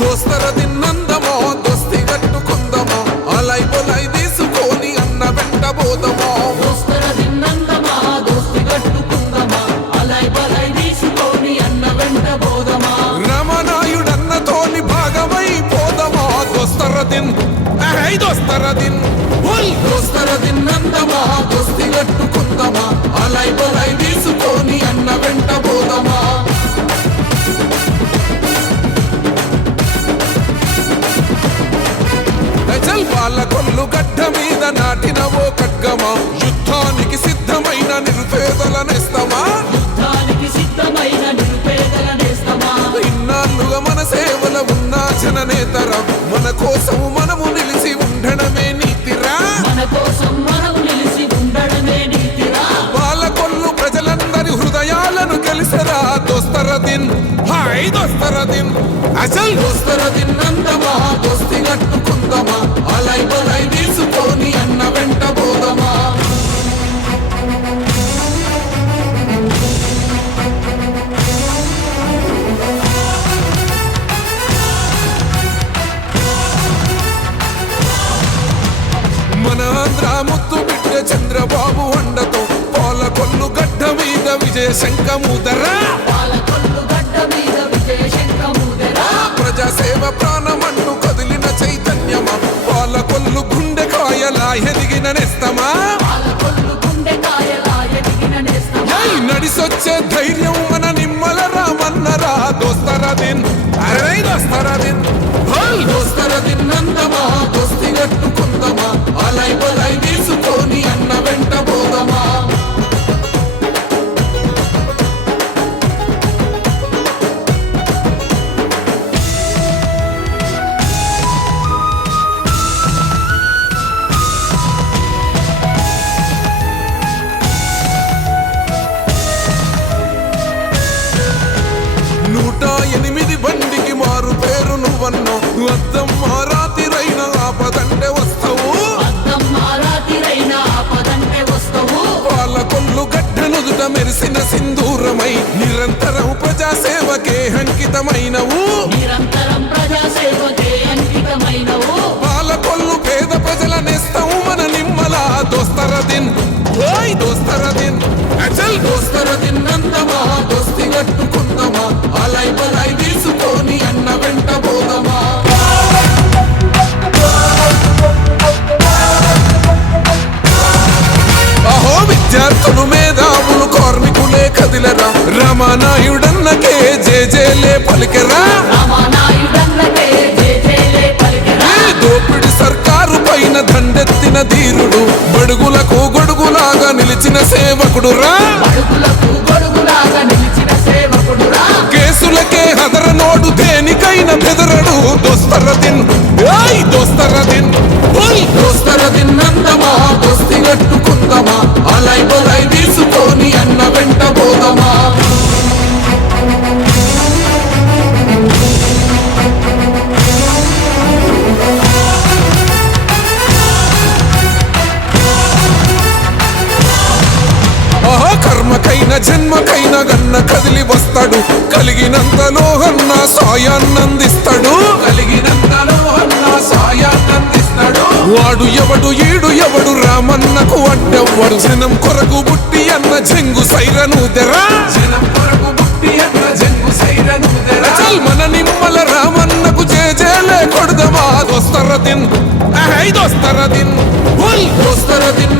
దోస్తర తిన్నందమో దోస్తి కట్టుకుందమో అలై పొలై తీసుకొని అన్న పెట్ట పోదమో దోస్తర తిన్నందమా దోస్తి కట్టుకుందమా అలై పొలై తీసుకొని అన్న వెంట పోదమా రమణాయుడన్న తోని భాగమై పోదమో. దోస్తర తిన్ దోస్తర తిన్ దోస్తర తిన్నందమా దోస్తి కట్టుకుందమా. ఖడ్గమా యుద్ధానికి సిద్ధమైన నిరుపేదల నేస్తమా? యుద్ధానికి సిద్ధమైన నిరుపేదల నేస్తమా? ఇన్నాళ్ళుగా మన సేవల ఉన్న జననేతరం? మన కోసం మనము నిలిచి ఉండడమే నీతిరా? మన కోసం మనం నిలిచి ఉండడమే నీతిరా? వాళ్ళ కొల్లు ప్రజలందరి హృదయాలను గెలిసరా? దోస్తరదిన్ హాయ్ దోస్తరదిన్ అసలు దోస్తరదిన్ నందమా? ముద్దు బిడ్డ చంద్రబాబు అండతో పాల కొల్లు గడ్డ మీద విజయ శంఖముదరా ప్రజాసేవ ప్రాణమంటూ కదిలిన చైతన్యమా. పాల కొల్లు పాలకొల్లు గుండెకాయలా ఎదిగిన నేస్తమా. నడిసొచ్చే ధైర్యం మన నిమ్మల రామన్నరా. దోస్తరదిన్ అరే దోస్తరదిన్ హోయ్ దోస్తరదిన్ నందమా మెరిసిన సింధూరమై నిరంతరం అంకితమైనవు. నిరంతరం ప్రజాసేవకే అంకితమైనవు. వాళ్ళ కొల్లు పేద ప్రజల నేస్తావు మన నిమ్మల దోస్తరదిన్. ఓయ్ దోస్తరదిన్. అచల్ దోస్తరదిన్ నందమా కదిలరా రమానాయుడన్నకే జేజేలే పలికెరా. రామానాయుడన్నకే దోపిడి సర్కారు పైన దండెత్తిన ధీరుడు బడుగులకు గొడుగులాగా నిలిచిన సేవకుడు రా అడుగులకు గొడుగులాగా నిలిచిన సేవకుడురా. కేసులకే హదరనోడు దేనికైన బెదరడు దోస్తరదిన్. దోస్తరదిన్. జన్మకైన గన్న కదిలి వస్తాడు. కలిగినంత అన్న సాయాన్నందిస్తాడు కలిగినంత అన్న సాయాన్నందిస్తాడు వాడు ఎవడు ఈడు ఎవడు రామన్నకు అడ్డెవ్వడు. జనం కొరకు బుట్టి అన్న జంగు సైరను తెరా. జనం కొరకు బుట్టి అన్న జంగు సైరను తెరా. చల్ మన నిమ్మల రామన్నకు జేజేలే కొడదమా? దోస్తరదిన్ ఐదోస్తరదిన్ దోస్తరదిన్